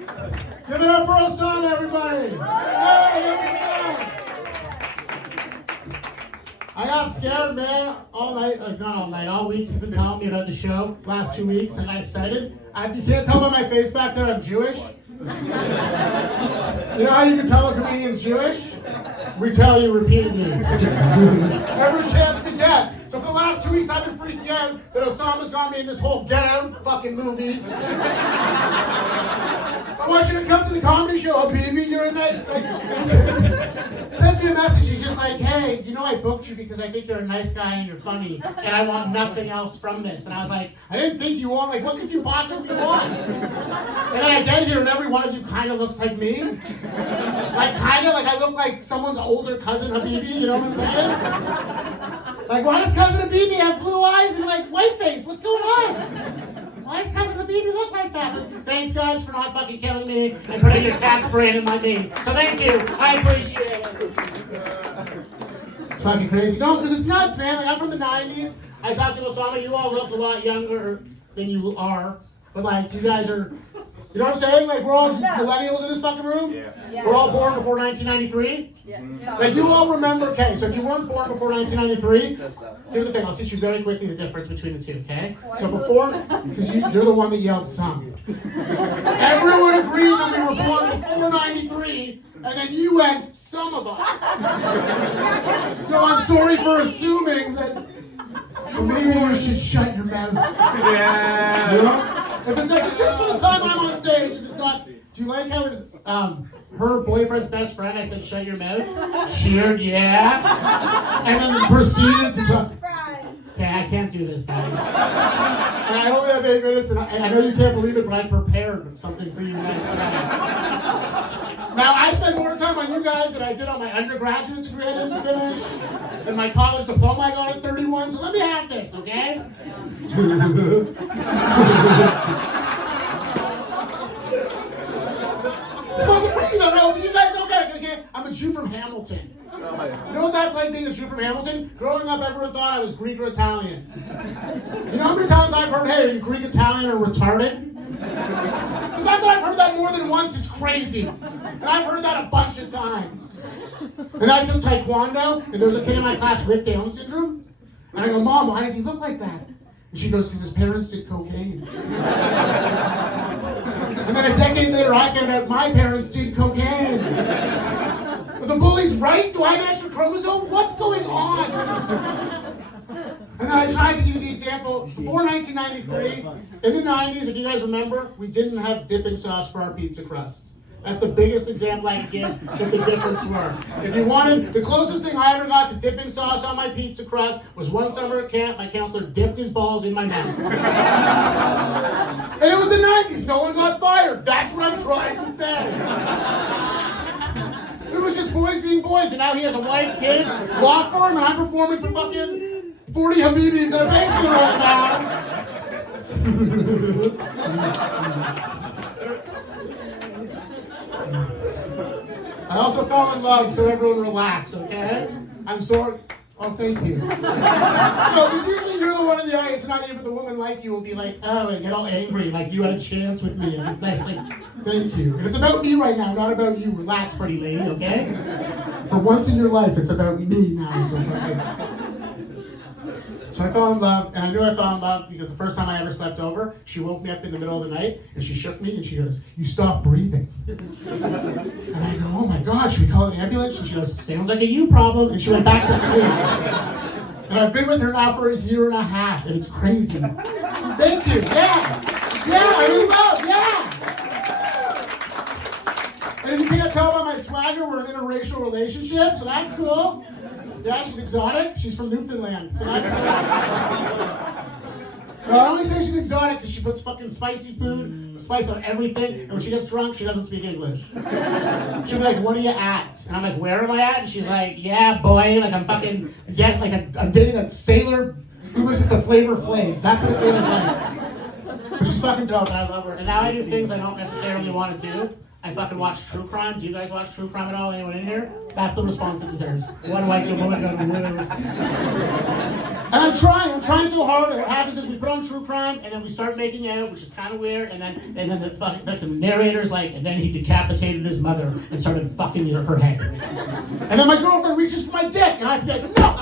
Give it up for Osama, everybody! Hey, I got scared, man, all night, not all night, all week. He's been telling me about the show, last 2 weeks. I got excited. You can't tell by my face back there I'm Jewish. You know how you can tell a comedian's Jewish? We tell you repeatedly. Every chance we get. So for the last 2 weeks, I've been freaking out that Osama's got me in this whole Get Out fucking movie. I want you to come to the comedy show, Habibi. You're a nice, sends me a message. He's just like, hey, you know I booked you because I think you're a nice guy and you're funny, and I want nothing else from this. And I was like, I didn't think you want, what could you possibly want? And then I get here and every one of you kind of looks like me. I look like someone's older cousin Habibi, you know what I'm saying? Why does cousin Habibi have blue eyes and white face? What's going on? Why does cousin Habibi look like that? But thanks guys for not fucking killing me and putting your cat's brain in my meat. So thank you, I appreciate it. It's fucking crazy. No, because it's nuts, man. I'm from the 90s. I talked to Osama, you all look a lot younger than you are. But you guys are, you know what I'm saying? We're all millennials in this fucking room. Yeah. We're all born before 1993. Yeah. You all remember, okay, so if you weren't born before 1993, here's the thing, I'll teach you very quickly the difference between the two, okay? So before, because you're the one that yelled some. Everyone agreed that we were born before 93, and then you went, some of us. So I'm sorry for assuming that, so maybe you should shut your mouth. Yeah. You know? If it's just for the time I'm on stage, and it's not, do you like how his, her boyfriend's best friend, I said, shut your mouth? Sure, yeah. And then proceeded to talk. Okay, I can't do this, guys. And I only have 8 minutes, and I know you can't believe it, but I prepared something for you guys tonight. Now, I spent more time on you guys than I did on my undergraduate degree I didn't finish, and my college diploma I got at 31, so let me have this, okay? It's fucking crazy though, no, because you guys don't get it, okay? I'm a Jew from Hamilton. You know what that's like being a Jew from Hamilton? Growing up, everyone thought I was Greek or Italian. You know how many times I've heard, hey, are you Greek, Italian, or retarded? The fact that I've heard that more than once is crazy. And I've heard that a bunch of times. And then I took Taekwondo, and there was a kid in my class with Down syndrome. And I go, Mom, why does he look like that? And she goes, because his parents did cocaine. And then a decade later, I found out my parents did cocaine. Are the bullies right? Do I have an extra chromosome? What's going on? And then I tried to give you the example, before 1993, in the 90s, if you guys remember, we didn't have dipping sauce for our pizza crust. That's the biggest example I could give that the difference were. If you wanted, the closest thing I ever got to dipping sauce on my pizza crust was one summer at camp, my counselor dipped his balls in my mouth. And it was the 90s, no one got fired. That's what I'm trying to say. It was just boys being boys, and now he has a wife, kids, law firm, and I'm performing for fucking 40 Habibis in a basement right now. I also fell in love, so everyone relax, okay? I'm sorry. Oh, thank you. No, because usually you're the one in the audience, not you, but the woman like you will be like, oh, and get all angry, like you had a chance with me. And it's like, thank you. And it's about me right now, not about you. Relax, pretty lady, okay? For once in your life, it's about me now. So I fell in love, and I knew I fell in love because the first time I ever slept over, she woke me up in the middle of the night, and she shook me, and she goes, you stopped breathing. And I go, oh my God, should we call an ambulance? And she goes, sounds like a you problem, and she went back to sleep. And I've been with her now for 1.5 years, and it's crazy. Thank you, yeah, I'm in love, yeah. And if you can't tell by my swagger, we're in an interracial relationship, so that's cool. Yeah, she's exotic. She's from Newfoundland, so that's cool. Well, I only say she's exotic because she puts fucking spicy food, spice on everything, and when she gets drunk, she doesn't speak English. She'll be like, what are you at? And I'm like, where am I at? And she's like, yeah, boy, like I'm fucking, I'm dating a sailor who listens to Flavor Flav. That's what it feels like. But she's fucking dope, and I love her. And now I do things I don't necessarily want to do. I fucking watch true crime. Do you guys watch true crime at all? Anyone in here? That's the response it deserves. One white woman got rude. And I'm trying so hard. And what happens is we put on true crime, and then we start making out, which is kind of weird. And then the narrator's like, and then he decapitated his mother and started fucking her head. And then my girlfriend reaches for my dick, and I have to be like, no.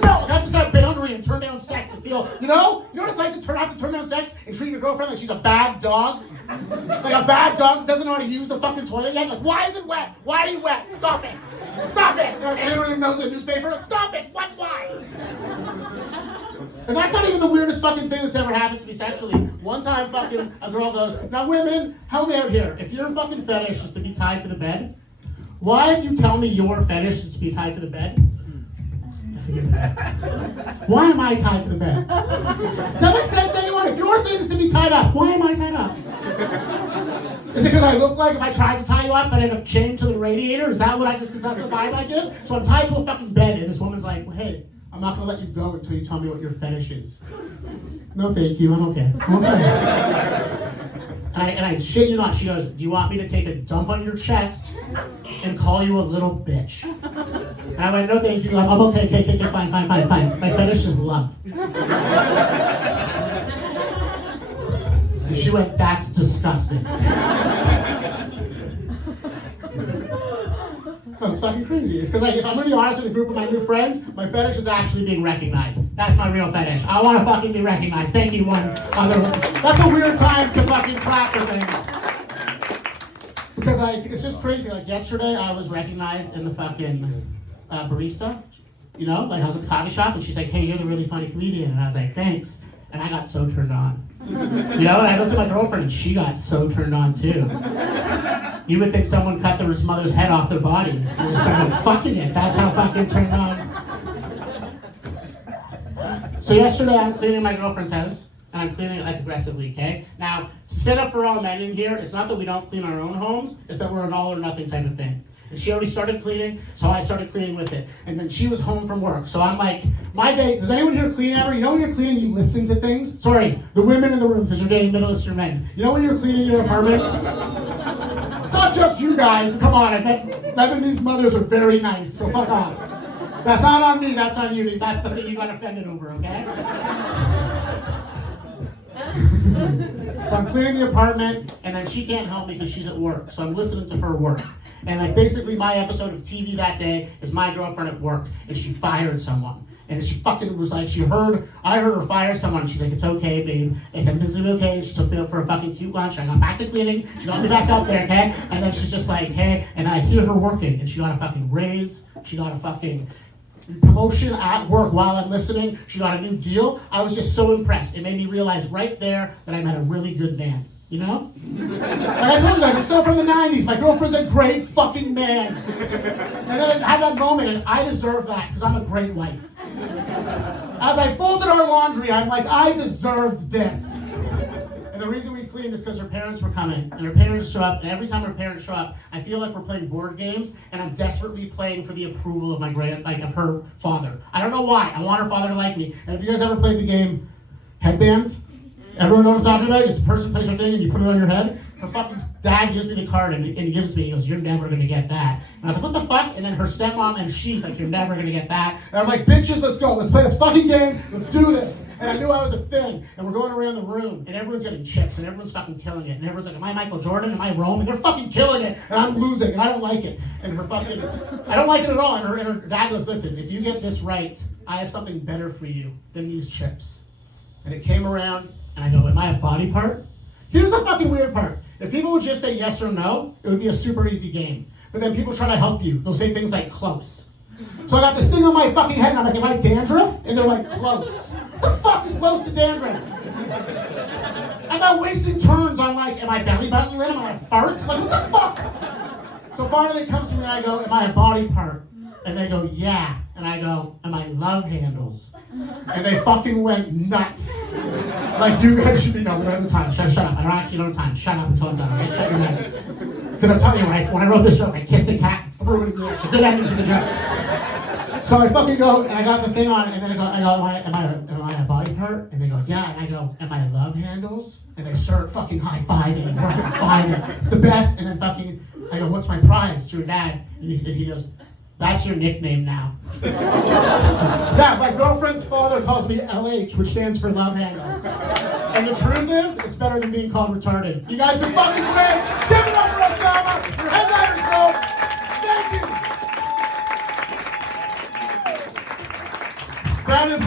I have to set a boundary and turn down sex and feel, you know what it's like to have to turn down sex and treat your girlfriend like she's a bad dog? Like a bad dog that doesn't know how to use the fucking toilet yet? Like, why is it wet? Why are you wet? Stop it! Stop it! You know, anyone who knows the newspaper? Like, stop it! What? Why? And that's not even the weirdest fucking thing that's ever happened to me sexually. One time fucking a girl goes, now women, help me out here. If your fucking fetish is to be tied to the bed, why if you tell me your fetish is to be tied to the bed? Why am I tied to the bed? That makes sense to anyone? If your thing is to be tied up, why am I tied up? Is it because I look like if I tried to tie you up, I'd end up chained to the radiator? Is that what is that the vibe I give? So I'm tied to a fucking bed, and this woman's like, well, hey, I'm not going to let you go until you tell me what your fetish is. No, thank you. I'm okay. And I shit you not, she goes, do you want me to take a dump on your chest and call you a little bitch? And I went, no, thank you. I'm okay, fine. My fetish is love. And she went, that's disgusting. No, it's fucking crazy. It's because if I'm going to be honest with a group of my new friends, my fetish is actually being recognized. That's my real fetish. I want to fucking be recognized. Thank you, one other. That's a weird time to fucking clap for things. Because it's just crazy. Like yesterday, I was recognized in the fucking barista. You know, like I was at a coffee shop, and she's like, hey, you're the really funny comedian. And I was like, thanks. And I got so turned on. You know, and I looked at my girlfriend, and she got so turned on, too. You would think someone cut their mother's head off their body and started fucking it. That's how fucking turned on. So yesterday, I'm cleaning my girlfriend's house, and I'm cleaning it like aggressively, okay? Now, to stand up for all men in here, it's not that we don't clean our own homes, it's that we're an all or nothing type of thing. And she already started cleaning, so I started cleaning with it. And then she was home from work. So I'm like, my day, does anyone here clean ever? You know when you're cleaning, you listen to things? Sorry, the women in the room, because you're dating Middle Eastern men. You know when you're cleaning your apartments? It's not just you guys, come on. I bet these mothers are very nice, so fuck off. That's not on me, that's on you. That's the thing you got offended over, okay? So I'm cleaning the apartment, and then she can't help me because she's at work. So I'm listening to her work. And like basically my episode of TV that day is my girlfriend at work, and she fired someone. And she fucking was like, I heard her fire someone. She's like, it's okay, babe. Everything's gonna be okay. And she took me out for a fucking cute lunch. I got back to cleaning. She got me back up there, okay? And then she's just like, hey. And I hear her working, and she got a fucking raise. She got a fucking promotion at work while I'm listening. She got a new deal. I was just so impressed. It made me realize right there that I met a really good man. You know? Like I told you guys, I'm still from the 90s. My girlfriend's a great fucking man. And then I had that moment, and I deserve that because I'm a great wife. As I folded our laundry, I'm like, I deserved this. And the reason we cleaned is because her parents were coming. And her parents show up, and every time her parents show up, I feel like we're playing board games, and I'm desperately playing for the approval of of her father. I don't know why. I want her father to like me. And have you guys ever played the game Headbands? Everyone know what I'm talking about? It's a person plays their thing and you put it on your head. Her fucking dad gives me the card and he gives it to me. He goes, you're never going to get that. And I was like, what the fuck? And then her stepmom and she's like, you're never going to get that. And I'm like, bitches, let's go. Let's play this fucking game. Let's do this. And I knew I was a thing. And we're going around the room and everyone's getting chips and everyone's fucking killing it. And everyone's like, am I Michael Jordan? Am I Rome? And they're fucking killing it. And I'm losing and I don't like it. And I don't like it at all. And her dad goes, listen, if you get this right, I have something better for you than these chips. And it came around. And I go, am I a body part? Here's the fucking weird part. If people would just say yes or no, it would be a super easy game. But then people try to help you. They'll say things like close. So I got this thing on my fucking head and I'm like, am I dandruff? And they're like, close. What the fuck is close to dandruff? I got wasting turns on like, am I belly button lit? Am I a fart? Like, what the fuck? So finally it comes to me and I go, am I a body part? And they go, yeah. And I go, am I love handles? And they fucking went nuts. Like, you guys should be, no, we don't have the time. Shut up. I don't have time. Shut up until I'm done. Okay? Shut your mouth. Because I'm telling you, when I wrote this joke, I kissed the cat, threw it in the air. It's a good ending to the joke. So I fucking go, and I got the thing on, and then I go, am I a body part? her? And they go, yeah. And I go, and my love handles? And they start fucking high-fiving and high-fiving. It's the best. And then fucking, I go, what's my prize to her dad? And he goes, that's your nickname now. Yeah, my girlfriend's father calls me LH, which stands for love handles. And the truth is, it's better than being called retarded. You guys been fucking great. Give it up for Osama, your headliners, bro. Thank you. Brandon's